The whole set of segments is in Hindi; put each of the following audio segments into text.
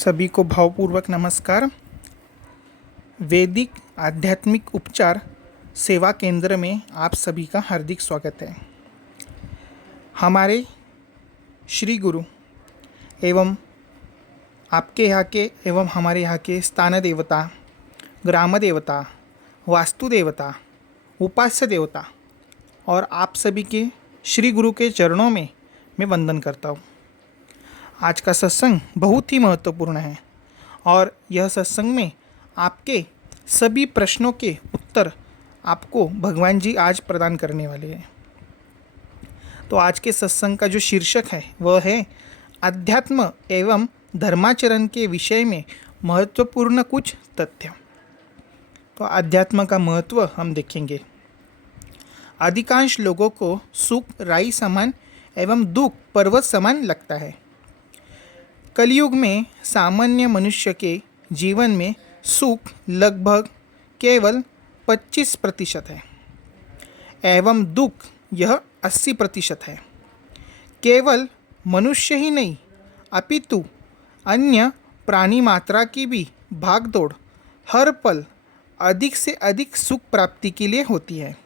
सभी को भावपूर्वक नमस्कार। वैदिक आध्यात्मिक उपचार सेवा केंद्र में आप सभी का हार्दिक स्वागत है। हमारे श्री गुरु एवं आपके यहाँ के एवं हमारे यहाँ के स्थान देवता, ग्राम देवता, वास्तु देवता, उपास्य देवता और आप सभी के श्री गुरु के चरणों में मैं वंदन करता हूँ। आज का सत्संग बहुत ही महत्वपूर्ण है और यह सत्संग में आपके सभी प्रश्नों के उत्तर आपको भगवान जी आज प्रदान करने वाले हैं। तो आज के सत्संग का जो शीर्षक है वह है अध्यात्म एवं धर्माचरण के विषय में महत्वपूर्ण कुछ तथ्य। तो अध्यात्म का महत्व हम देखेंगे। अधिकांश लोगों को सुख राई समान एवं दुख पर्वत समान लगता है। कलयुग में सामान्य मनुष्य के जीवन में सुख लगभग केवल 25% है एवं दुख यह 80% है। केवल मनुष्य ही नहीं अपितु अन्य प्राणी मात्रा की भी भागदौड़ हर पल अधिक से अधिक सुख प्राप्ति के लिए होती है।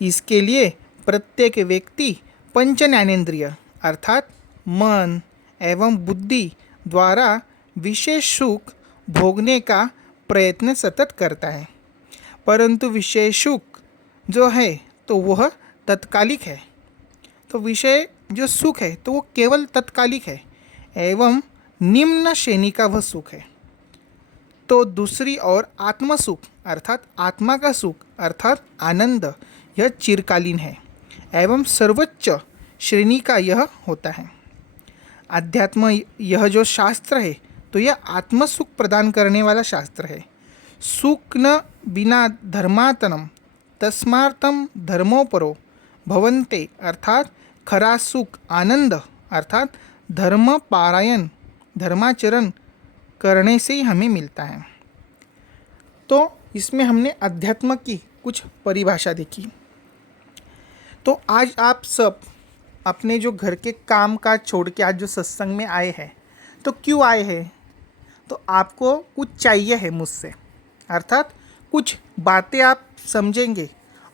इसके लिए प्रत्येक व्यक्ति पंच ज्ञानेंद्रिय अर्थात मन एवं बुद्धि द्वारा विशेष सुख भोगने का प्रयत्न सतत करता है, परंतु विषय सुख जो है तो वह तत्कालिक है। तो विषय जो सुख है तो वो केवल तत्कालिक है एवं निम्न श्रेणी का वह सुख है। तो दूसरी ओर आत्म सुख अर्थात आत्मा का सुख अर्थात आनंद यह चिरकालीन है एवं सर्वोच्च श्रेणी का यह होता है। अध्यात्म यह जो शास्त्र है तो यह आत्म सुख प्रदान करने वाला शास्त्र है। सुख न बिना धर्मातनम तस्मार्तम धर्मोपरो भवन्ते अर्थात खरा सुख आनंद अर्थात धर्म पारायण धर्माचरण करने से ही हमें मिलता है। तो इसमें हमने अध्यात्म की कुछ परिभाषा देखी। तो आज आप सब अपने जो घर के काम काज छोड़ के आज जो सत्संग में आए हैं तो क्यों आए हैं? तो आपको कुछ चाहिए है मुझसे, अर्थात कुछ बातें आप समझेंगे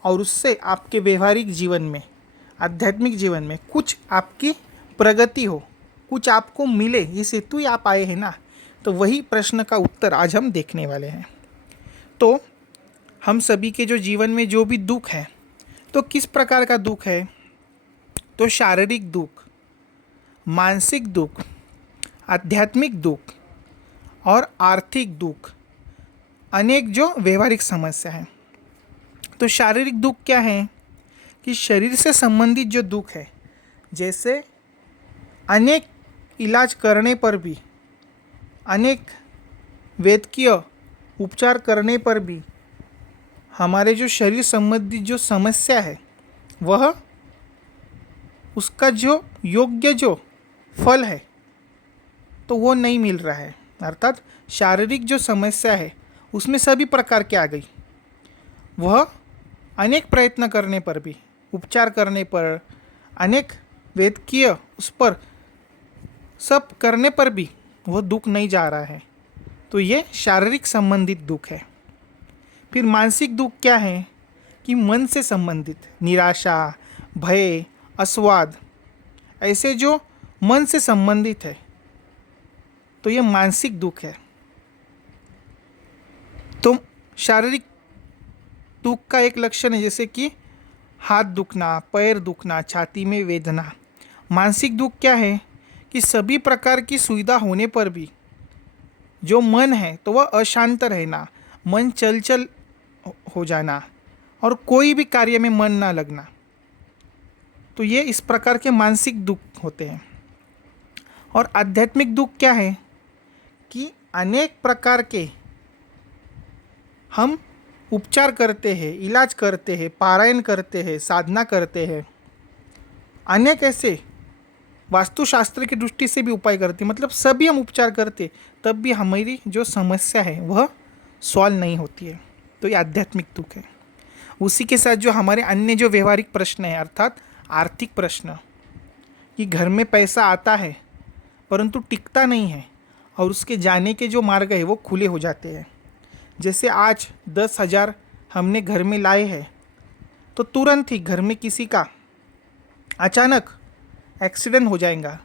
और उससे आपके व्यवहारिक जीवन में आध्यात्मिक जीवन में कुछ आपकी प्रगति हो, कुछ आपको मिले, इस हेतु ही आप आए हैं ना। तो वही प्रश्न का उत्तर आज हम देखने वाले हैं। तो हम सभी के जो जीवन में जो भी दुख है तो किस प्रकार का दुख है? तो शारीरिक दुख, मानसिक दुख, आध्यात्मिक दुख और आर्थिक दुख, अनेक जो व्यवहारिक समस्या है। तो शारीरिक दुख क्या है कि शरीर से संबंधित जो दुख है, जैसे अनेक इलाज करने पर भी, अनेक वैद्यकीय उपचार करने पर भी हमारे जो शरीर संबंधित जो समस्या है वह उसका जो योग्य जो फल है तो वो नहीं मिल रहा है। अर्थात शारीरिक जो समस्या है उसमें सभी प्रकार की आ गई, वह अनेक प्रयत्न करने पर भी, उपचार करने पर, अनेक वैद्यकीय उस पर सब करने पर भी वह दुख नहीं जा रहा है। तो ये शारीरिक संबंधित दुख है। फिर मानसिक दुख क्या है कि मन से संबंधित निराशा, भय, अस्वाद, ऐसे जो मन से संबंधित है तो ये मानसिक दुख है। तो शारीरिक दुख का एक लक्षण है जैसे कि हाथ दुखना, पैर दुखना, छाती में वेदना। मानसिक दुख क्या है कि सभी प्रकार की सुविधा होने पर भी जो मन है तो वह अशांत रहना, मन चल हो जाना और कोई भी कार्य में मन ना लगना। तो ये इस प्रकार के मानसिक दुख होते हैं। और आध्यात्मिक दुख क्या है कि अनेक प्रकार के हम उपचार करते हैं, इलाज करते हैं, पारायण करते हैं, साधना करते हैं, अनेक ऐसे वास्तुशास्त्र की दृष्टि से भी उपाय करते हैं, मतलब सभी हम उपचार करते तब भी हमारी जो समस्या है वह सॉल्व नहीं होती है। तो ये आध्यात्मिक दुख है। उसी के साथ जो हमारे अन्य जो व्यवहारिक प्रश्न है अर्थात आर्थिक प्रश्न, कि घर में पैसा आता है परंतु टिकता नहीं है और उसके जाने के जो मार्ग है वो खुले हो जाते हैं। जैसे आज 10,000 हमने घर में लाए हैं, तो तुरंत ही घर में किसी का अचानक एक्सीडेंट हो जाएगा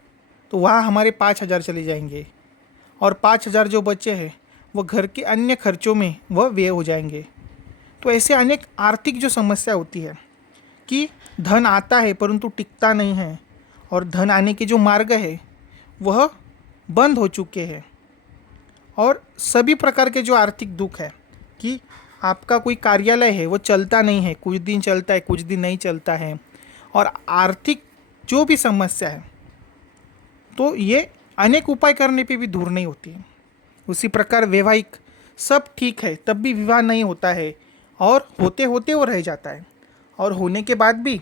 तो वहाँ हमारे 5,000 चले जाएंगे, और 5,000 जो बचे हैं वो घर के अन्य खर्चों में वह व्यय हो जाएंगे। तो ऐसे अनेक आर्थिक जो समस्या होती है कि धन आता है परंतु टिकता नहीं है, और धन आने के जो मार्ग है वह बंद हो चुके हैं। और सभी प्रकार के जो आर्थिक दुख है कि आपका कोई कार्यालय है वो चलता नहीं है, कुछ दिन चलता है, कुछ दिन नहीं चलता है, और आर्थिक जो भी समस्या है तो ये अनेक उपाय करने पे भी दूर नहीं होती है। उसी प्रकार वैवाहिक सब ठीक है तब भी विवाह नहीं होता है, और होते होते वो रह जाता है, और होने के बाद भी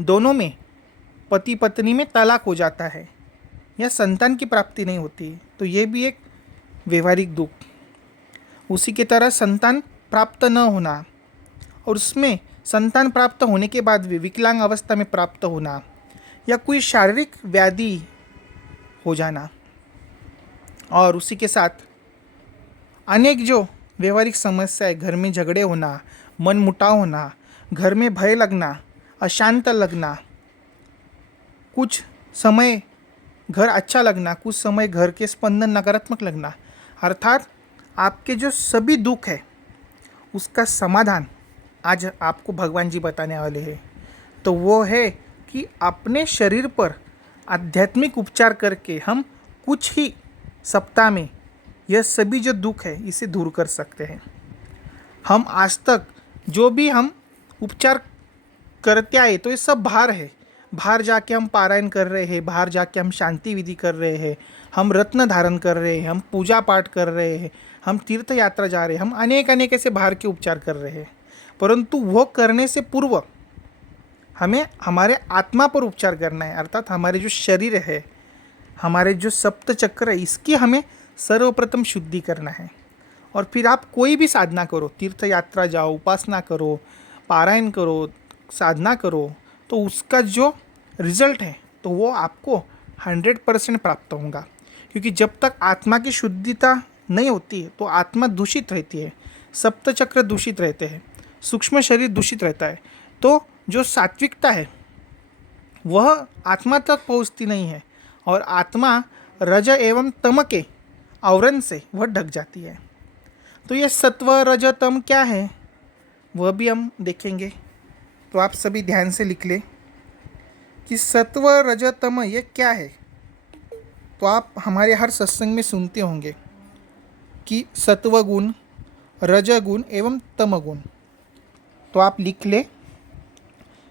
दोनों में पति पत्नी में तलाक हो जाता है या संतान की प्राप्ति नहीं होती है, तो ये भी एक व्यवहारिक दुख। उसी की तरह संतान प्राप्त न होना, और उसमें संतान प्राप्त होने के बाद भी विकलांग अवस्था में प्राप्त होना, या कोई शारीरिक व्याधि हो जाना, और उसी के साथ अनेक जो व्यवहारिक समस्या है, घर में झगड़े होना, मन मुटाव होना, घर में भय लगना, अशांत लगना, कुछ समय घर अच्छा लगना, कुछ समय घर के स्पंदन नकारात्मक लगना, अर्थात आपके जो सभी दुख है उसका समाधान आज आपको भगवान जी बताने वाले हैं। तो वो है कि अपने शरीर पर आध्यात्मिक उपचार करके हम कुछ ही सप्ताह में यह सभी जो दुख है इसे दूर कर सकते हैं। हम आज तक जो भी हम उपचार करते आए तो ये सब बाहर है, बाहर जाके हम पारायण कर रहे हैं, बाहर जाके हम शांति विधि कर रहे हैं, हम रत्न धारण कर रहे हैं, हम पूजा पाठ कर रहे हैं, हम तीर्थ यात्रा जा रहे हैं, हम अनेक अनेक ऐसे बाहर के उपचार कर रहे हैं, परंतु वो करने से पूर्व हमें हमारे आत्मा पर उपचार करना है। अर्थात हमारे जो शरीर है, हमारे जो सप्त चक्र है, इसकी हमें सर्वप्रथम शुद्धि करना है। और फिर आप कोई भी साधना करो, तीर्थ यात्रा जाओ, उपासना करो, पारायण करो, साधना करो, तो उसका जो रिजल्ट है तो वो आपको 100% प्राप्त होगा। क्योंकि जब तक आत्मा की शुद्धिता नहीं होती है तो आत्मा दूषित रहती है, सप्त चक्र दूषित रहते हैं, सूक्ष्म शरीर दूषित रहता है, तो जो सात्विकता है वह आत्मा तक पहुंचती नहीं है, और आत्मा रज एवं तम के आवरण से वह ढक जाती है। तो ये सत्व रज तम क्या है वह भी हम देखेंगे। तो आप सभी ध्यान से लिख लें कि सत्व रज तम ये क्या है। तो आप हमारे हर सत्संग में सुनते होंगे कि सत्व गुण, रज गुण एवं तम गुण। तो आप लिख लें,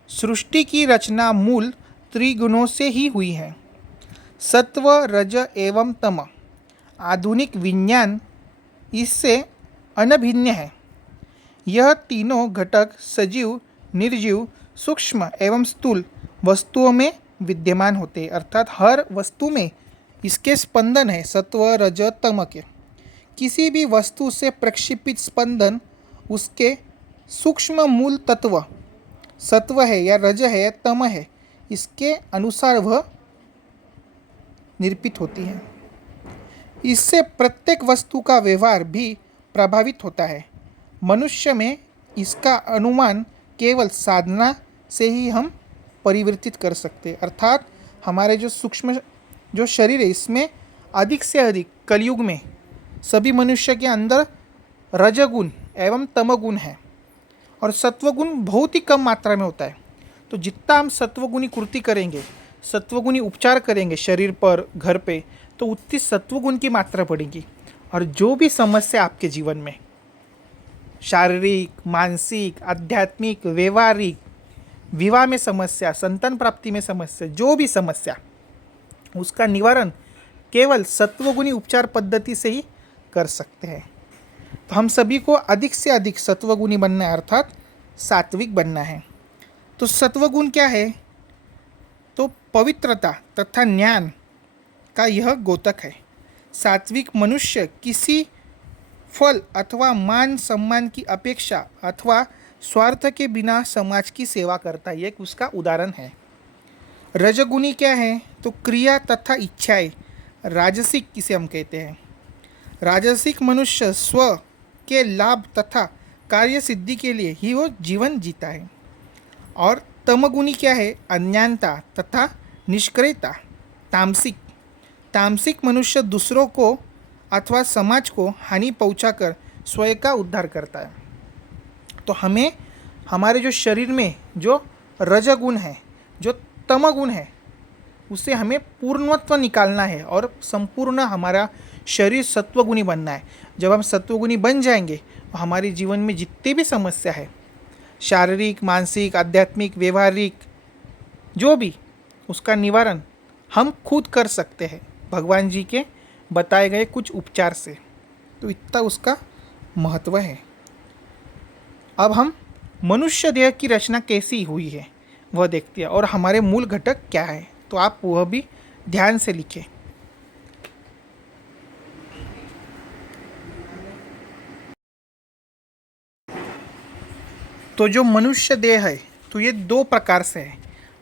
सृष्टि की रचना मूल त्रिगुणों से ही हुई है, सत्व रज एवं तम। आधुनिक विज्ञान इससे अनभिन्न है। यह तीनों घटक सजीव, निर्जीव, सूक्ष्म एवं स्थूल वस्तुओं में विद्यमान होते हैं। अर्थात हर वस्तु में इसके स्पंदन है, सत्व रज तम के। किसी भी वस्तु से प्रक्षेपित स्पंदन उसके सूक्ष्म मूल तत्व सत्व है या रज है या तम है, इसके अनुसार वह निर्पित होती है। इससे प्रत्येक वस्तु का व्यवहार भी प्रभावित होता है। मनुष्य में इसका अनुमान केवल साधना से ही हम परिवर्तित कर सकते हैं। अर्थात हमारे जो सूक्ष्म जो शरीर है इसमें अधिक से अधिक कलयुग में सभी मनुष्य के अंदर रजगुण एवं तमगुण है, और सत्वगुण बहुत ही कम मात्रा में होता है। तो जितना हम सत्वगुणी कृति करेंगे, सत्वगुणी उपचार करेंगे शरीर पर, घर पे, तो उतनी सत्वगुण की मात्रा बढ़ेगी। और जो भी समस्या आपके जीवन में शारीरिक, मानसिक, आध्यात्मिक, व्यवहारिक, विवाह में समस्या, संतान प्राप्ति में समस्या, जो भी समस्या, उसका निवारण केवल सत्वगुणी उपचार पद्धति से ही कर सकते हैं। तो हम सभी को अधिक से अधिक सत्वगुणी बनना है, अर्थात सात्विक बनना है। तो सत्वगुण क्या है? तो पवित्रता तथा ज्ञान का यह द्योतक है। सात्विक मनुष्य किसी फल अथवा मान सम्मान की अपेक्षा अथवा स्वार्थ के बिना समाज की सेवा करता है, एक उसका उदाहरण है। रजगुणी क्या है? तो क्रिया तथा इच्छाएं, राजसिक किसे हम कहते हैं। राजसिक मनुष्य स्व के लाभ तथा कार्य सिद्धि के लिए ही वो जीवन जीता है। और तमगुणी क्या है, अज्ञानता तथा निष्क्रियता। तामसिक तामसिक मनुष्य दूसरों को अथवा समाज को हानि पहुंचाकर स्वयं का उद्धार करता है। तो हमें हमारे जो शरीर में जो रजगुण है, जो तमगुण है, उसे हमें पूर्णत्व निकालना है और संपूर्ण हमारा शरीर सत्वगुणी बनना है। जब हम सत्वगुणी बन जाएंगे तो हमारे जीवन में जितनी भी समस्या है, शारीरिक, मानसिक, आध्यात्मिक, व्यवहारिक, जो भी, उसका निवारण हम खुद कर सकते हैं भगवान जी के बताए गए कुछ उपचार से। तो इतना उसका महत्व है। अब हम मनुष्य देह की रचना कैसी हुई है वह देखते हैं और हमारे मूल घटक क्या है। तो आप वह भी ध्यान से लिखें। तो जो मनुष्य देह है तो ये दो प्रकार से है,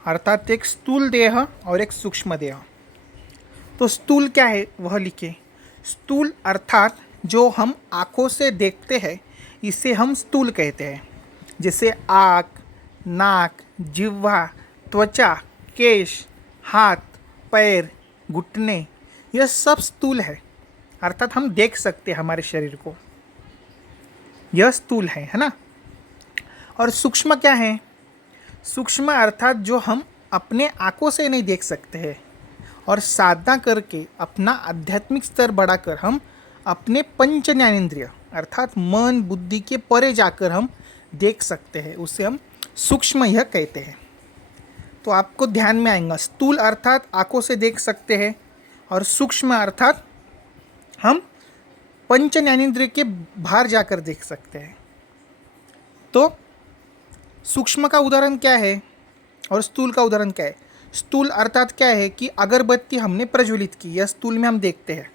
अर्थात एक स्थूल देह और एक सूक्ष्म देह। तो स्थूल क्या है वह लिखें। स्थूल अर्थात जो हम आँखों से देखते हैं इसे हम स्थूल कहते हैं। जैसे आँख, नाक, जिह्वा, त्वचा, केश, हाथ, पैर, घुटने, यह सब स्थूल है, अर्थात हम देख सकते हैं हमारे शरीर को, यह स्थूल है ना। और सूक्ष्म क्या है? सूक्ष्म अर्थात जो हम अपने आँखों से नहीं देख सकते हैं और साधना करके अपना आध्यात्मिक स्तर बढ़ाकर हम अपने पंच ज्ञानेंद्रिय अर्थात मन बुद्धि के परे जाकर हम देख सकते हैं, उसे हम सूक्ष्म यह कहते हैं। तो आपको ध्यान में आएगा, स्थूल अर्थात आँखों से देख सकते हैं और सूक्ष्म अर्थात हम पंच ज्ञानेंद्रिय के बाहर जाकर देख सकते हैं। तो सूक्ष्म का उदाहरण क्या है और स्थूल का उदाहरण क्या है? स्थूल अर्थात क्या है कि अगरबत्ती हमने प्रज्वलित की, यह स्थूल में हम देखते हैं,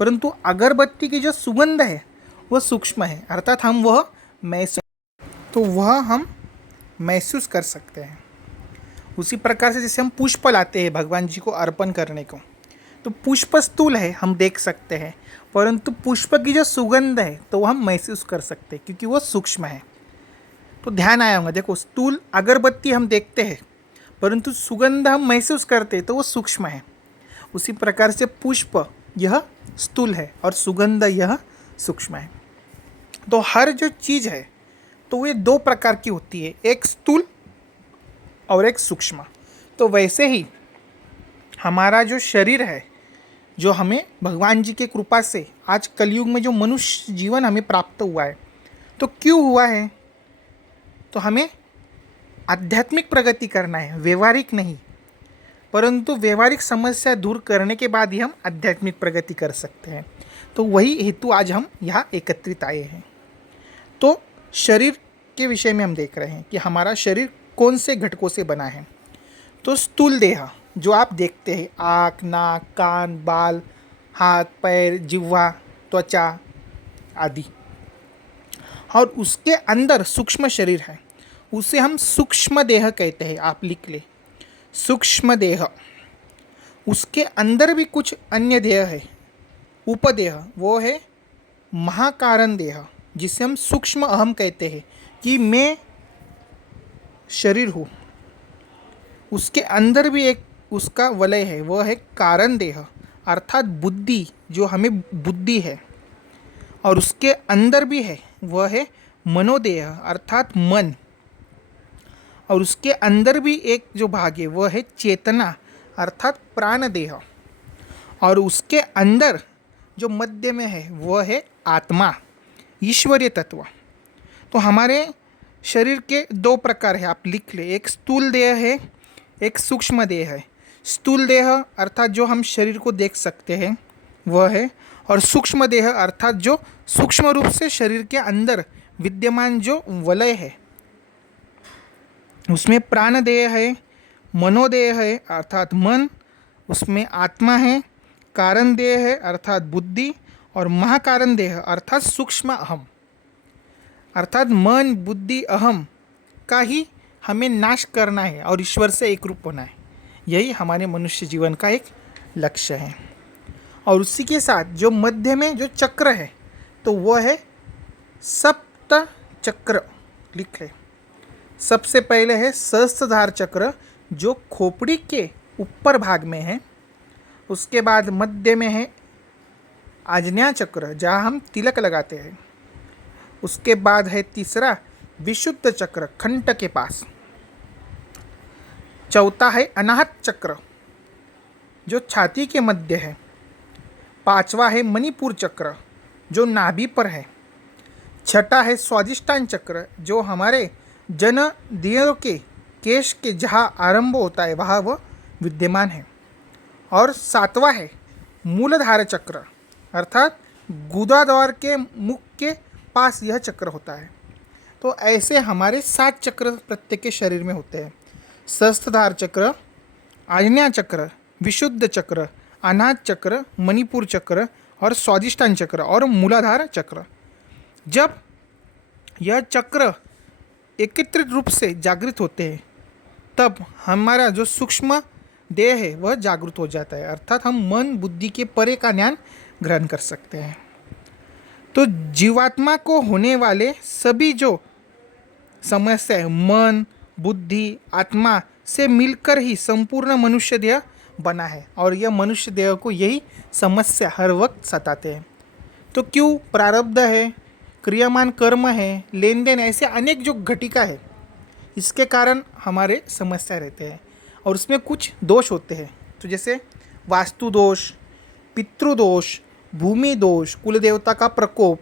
परंतु अगरबत्ती की जो सुगंध है वह सूक्ष्म है, अर्थात हम वह महसूस कर सकते हैं। उसी प्रकार से जैसे हम पुष्प लाते हैं भगवान जी को अर्पण करने को, तो पुष्प स्थूल है, हम देख सकते हैं, परंतु पुष्प की जो सुगंध है तो वह हम महसूस कर सकते हैं क्योंकि वह सूक्ष्म है। तो ध्यान आया होगा, देखो स्थूल अगरबत्ती हम देखते हैं परंतु सुगंध हम महसूस करते हैं तो वो सूक्ष्म है। उसी प्रकार से पुष्प यह स्थूल है और सुगंध यह सूक्ष्म है। तो हर जो चीज़ है तो ये दो प्रकार की होती है, एक स्थूल और एक सूक्ष्म। तो वैसे ही हमारा जो शरीर है, जो हमें भगवान जी के कृपा से आज कलयुग में जो मनुष्य जीवन हमें प्राप्त हुआ है, तो क्यों हुआ है? तो हमें आध्यात्मिक प्रगति करना है, व्यवहारिक नहीं, परंतु व्यवहारिक समस्या दूर करने के बाद ही हम आध्यात्मिक प्रगति कर सकते हैं। तो वही हेतु आज हम यहाँ एकत्रित आए हैं। तो शरीर के विषय में हम देख रहे हैं कि हमारा शरीर कौन से घटकों से बना है। तो स्थूल देह जो आप देखते हैं, आँख, नाक, कान, बाल, हाथ, पैर, जिह्वा, त्वचा आदि, और उसके अंदर सूक्ष्म शरीर है, उसे हम सूक्ष्म देह कहते हैं। आप लिख ले, सूक्ष्म देह। उसके अंदर भी कुछ अन्य देह है, उपदेह, वो है महाकारण देह, जिसे हम सूक्ष्म अहम कहते हैं कि मैं शरीर हूँ। उसके अंदर भी एक उसका वलय है, वह है कारण देह अर्थात बुद्धि, जो हमें बुद्धि है। और उसके अंदर भी है, वह है मनोदेह अर्थात मन। और उसके अंदर भी एक जो भाग है वह है चेतना अर्थात प्राण देह। और उसके अंदर जो मध्य में है वह है आत्मा, ईश्वरीय तत्व। तो हमारे शरीर के दो प्रकार है, आप लिख ले, एक स्थूल देह है, एक सूक्ष्म देह है। स्थूल देह अर्थात जो हम शरीर को देख सकते हैं वह है, और सूक्ष्म देह अर्थात जो सूक्ष्म रूप से शरीर के अंदर विद्यमान जो वलय है, उसमें प्राण देह है, मनोदेह है अर्थात मन, उसमें आत्मा है, कारण देह है अर्थात बुद्धि, और महाकारण देह अर्थात सूक्ष्म अहम। अर्थात मन बुद्धि अहम का ही हमें नाश करना है और ईश्वर से एक रूप होना है। यही हमारे मनुष्य जीवन का एक लक्ष्य है। और उसी के साथ जो मध्य में जो चक्र है तो वह है सप्त चक्र। लिख ले। सबसे पहले है सहस्त्रधार चक्र जो खोपड़ी के ऊपर भाग में है। उसके बाद मध्य में है आज्ञा चक्र जहाँ हम तिलक लगाते हैं। उसके बाद है तीसरा विशुद्ध चक्र कंठ के पास। चौथा है अनाहत चक्र जो छाती के मध्य है। पांचवा है मणिपुर चक्र जो नाभि पर है। छठा है स्वादिष्टान चक्र जो हमारे जननेंद्रियों के केश के जहाँ आरंभ होता है वहाँ वह विद्यमान है। और सातवां है मूलाधार चक्र अर्थात गुदाद्वार के मुख के पास यह चक्र होता है। तो ऐसे हमारे 7 चक्र प्रत्येक के शरीर में होते हैं। सहस्त्रधार चक्र, आज्ञा चक्र, विशुद्ध चक्र, अनाहत चक्र, मणिपुर चक्र और स्वादिष्टान चक्र और मूलाधार चक्र। जब यह चक्र एकत्रित रूप से जागृत होते हैं तब हमारा जो सूक्ष्म देह है वह जागृत हो जाता है, अर्थात हम मन बुद्धि के परे का ज्ञान ग्रहण कर सकते हैं। तो जीवात्मा को होने वाले सभी जो समस्या मन बुद्धि आत्मा से मिलकर ही संपूर्ण मनुष्य देह बना है और यह मनुष्य देह को यही समस्या हर वक्त सताते हैं। तो क्यों? प्रारब्ध है, क्रियामान कर्म है, लेन देन, ऐसे अनेक जो घटिका है इसके कारण हमारे समस्या रहते हैं और उसमें कुछ दोष होते हैं। तो जैसे वास्तु दोष, पितृदोष, भूमि दोष, कुल देवता का प्रकोप,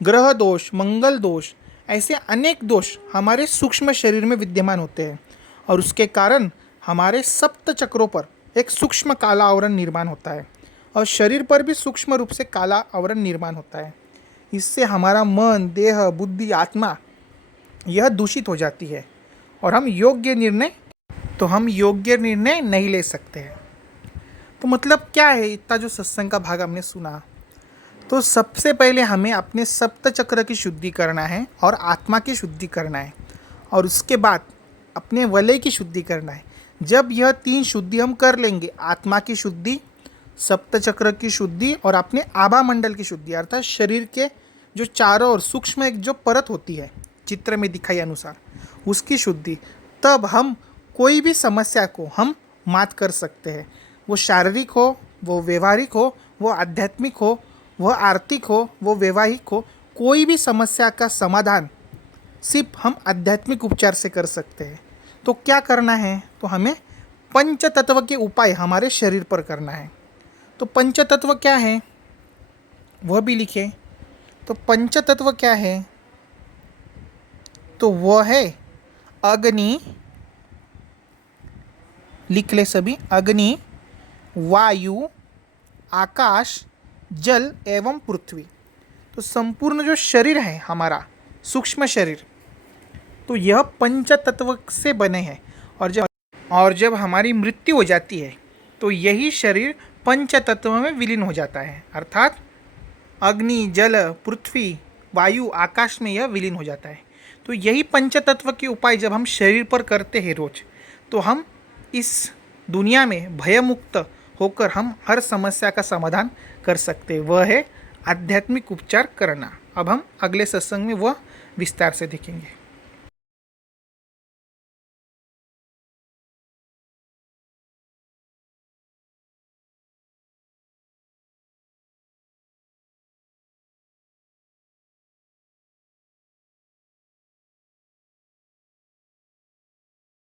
ग्रह दोष, मंगल दोष, ऐसे अनेक दोष हमारे सूक्ष्म शरीर में विद्यमान होते हैं और उसके कारण हमारे सप्त चक्रों पर एक सूक्ष्म काला आवरण निर्माण होता है और शरीर पर भी सूक्ष्म रूप से काला आवरण निर्माण होता है। इससे हमारा मन, देह, बुद्धि, आत्मा यह दूषित हो जाती है और हम योग्य निर्णय नहीं ले सकते हैं। तो मतलब क्या है इतना जो सत्संग का भाग हमने सुना? तो सबसे पहले हमें अपने सप्त चक्र की शुद्धि करना है और आत्मा की शुद्धि करना है और उसके बाद अपने वलय की शुद्धि करना है। जब यह 3 शुद्धि हम कर लेंगे, आत्मा की शुद्धि, सप्त चक्र की शुद्धि और अपने आभा मंडल की शुद्धि अर्थात शरीर के जो चारों ओर सूक्ष्म एक जो परत होती है चित्र में दिखाई अनुसार उसकी शुद्धि, तब हम कोई भी समस्या को हम मात कर सकते हैं। वो शारीरिक हो, वो व्यवहारिक हो, वो आध्यात्मिक हो, वह आर्थिक हो, वो वैवाहिक हो, कोई भी समस्या का समाधान सिर्फ हम आध्यात्मिक उपचार से कर सकते हैं। तो क्या करना है? तो हमें पंचतत्व के उपाय हमारे शरीर पर करना है। तो पंचतत्व क्या है वह भी लिखे। तो पंचतत्व क्या है? तो वह है अग्नि, लिख ले सभी, अग्नि, वायु, आकाश, जल एवं पृथ्वी। तो संपूर्ण जो शरीर है हमारा सूक्ष्म शरीर तो यह पंच तत्व से बने हैं और जब हमारी मृत्यु हो जाती है तो यही शरीर पंच तत्व में विलीन हो जाता है, अर्थात अग्नि, जल, पृथ्वी, वायु, आकाश में यह विलीन हो जाता है। तो यही पंच तत्व के उपाय जब हम शरीर पर करते हैं रोज, तो हम इस दुनिया में भयमुक्त होकर हम हर समस्या का समाधान कर सकते हैं। वह है आध्यात्मिक उपचार करना। अब हम अगले सत्संग में वह विस्तार से देखेंगे।